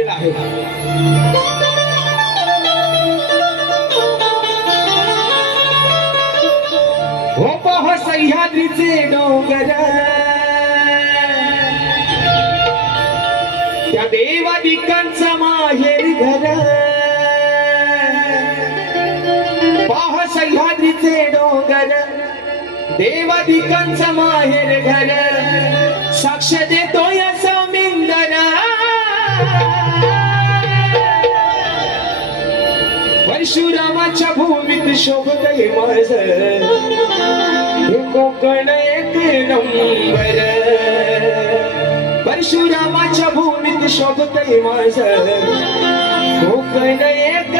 आहे हो सह्याद्रीचे डोंगर. त्या देवादिकांचा माहेर घर. पाह सह्याद्रीचे डोंगर. देवादिकांचा माहेर घर. साक्ष देतो परशुरामाच्या भूमीत शोभत माझ हे कोकण एक नंबर. परशुरामाच्या भूमीत शोभत माझ कोकण एक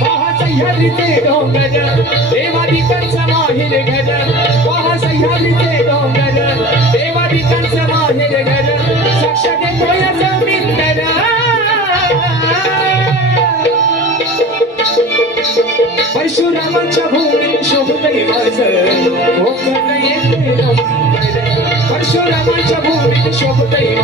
पहा सह्याद्रीचे डोंगर देवादिकांचा माहेर घर पहा सह्याद्रीचे डोंगर देवादिकांचा माहेर घर साक्ष देतोय जमीनदार परशुरामाच्या भूमी शोभतय माझ। कोकण येते नंबर परशुरामाच्या भूमीत शोभतय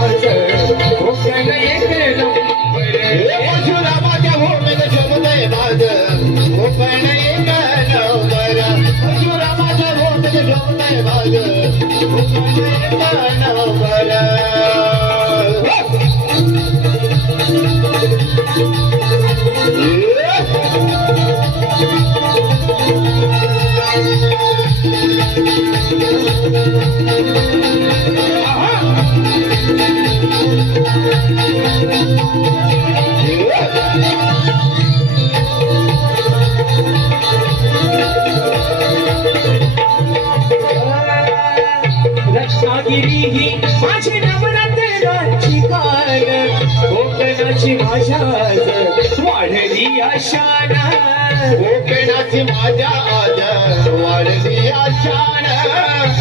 भूमीत रत्नागिरी ही माझी नवरात्राची काल कोकणाची माझ्या वाढली आशान कोकणाची माझ्या आज वाढली आशान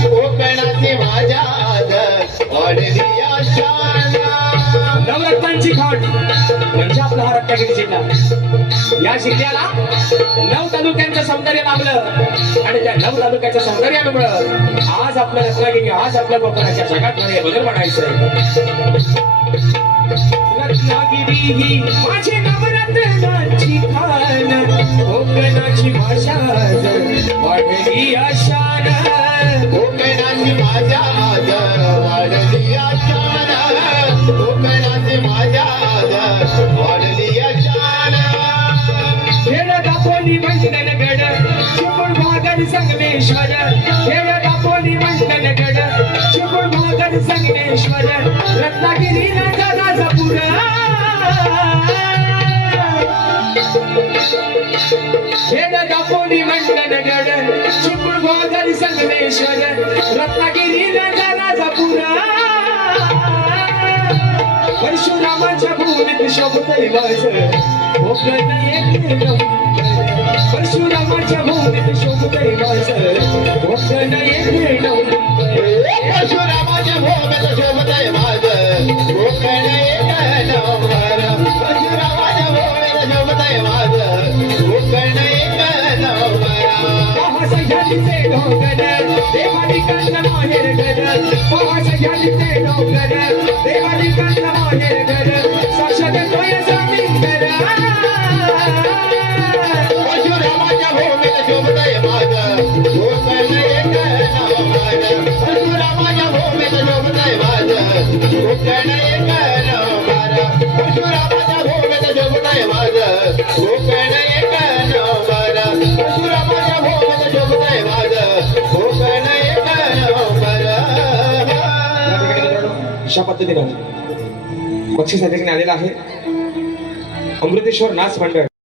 कोकणाची माझ्या आज वाढली आशान नवरत्नांची खाट. आपला जिल्हा. या जिल्ह्याला नऊ तालुक्यांचं सौंदर्य लाभलं आणि त्या नऊ तालुक्याच्या सौंदर्यामुळं आज आपलं रत्नागिरी आज आपल्या कोकणाच्या जगात मध्ये बदल म्हणायचं रत्नागिरी ही माझी नवरत्नाची खान कोकणाची भाषा वाढली चिपळ संगमेश्वर खेळ दापोली मंडन गड चिपळ भागड संगमेश्वर रत्नागिरी राजापूर। खेळ दापोली मंडनगड चिपळ भागड संगमेश्वर रत्नागिरी राजापूर। परशुरामाच्या भूमीत शोभतय माझ परशुरामाच्या भूमीत शोभतय परशुरामाच्या भूमीत शोभतय माझ कोकण एक नंबर परशुरामाच्या डोंगर, देवादिकांचं माहेर अशा पद्धतीनं पक्षी या आलेला आहे. अमृतेश्वर नाच मंडळ